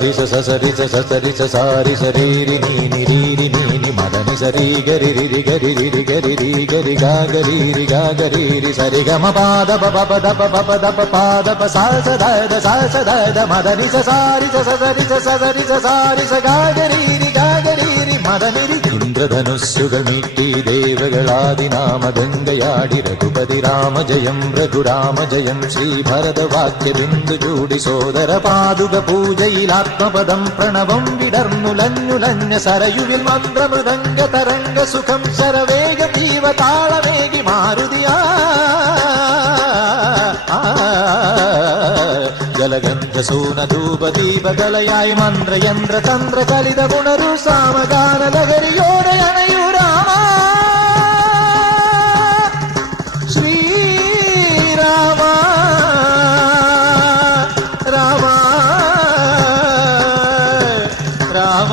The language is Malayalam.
సారి సరి సరి సారి సరి ని మదని సరి గరి రి గరి రి గరి రి గరి గా గరి రి సరి గమ పాద ప ప ద ప ప ద ప పాద ప సా స ద మదని సారి సరి సారి స గా గరి రి മദനി ഇന്ദ്രധനുസ്സുകൾ മീട്ടി ദേവകളാദിനാമഗംഗയാടി രഘുപതി രാമജയം രഘുരാമജയം ശ്രീഭരതവാക്യ ബിന്ദു ചൂടി സോദര പാതുക പൂജയിൽ ആത്മപദം പ്രണവം വിടർന്നുലഞ്ഞുലഞ്ഞ സരയുവിൽ മന്ത്രമൃദംഗ തരംഗ സുഖം ശരവേഗ ജീവ താളമേകി മാരുതിയാ ജലഗന്ധസൂനധൂപദീപകലയായി മന്ത്രയന്ത്ര തന്ത്ര ചലിത ഗുണരു സാമഗാന ലഹരിയോടെ അണയൂ രാമ ശ്രീരാമ രാമ രാമ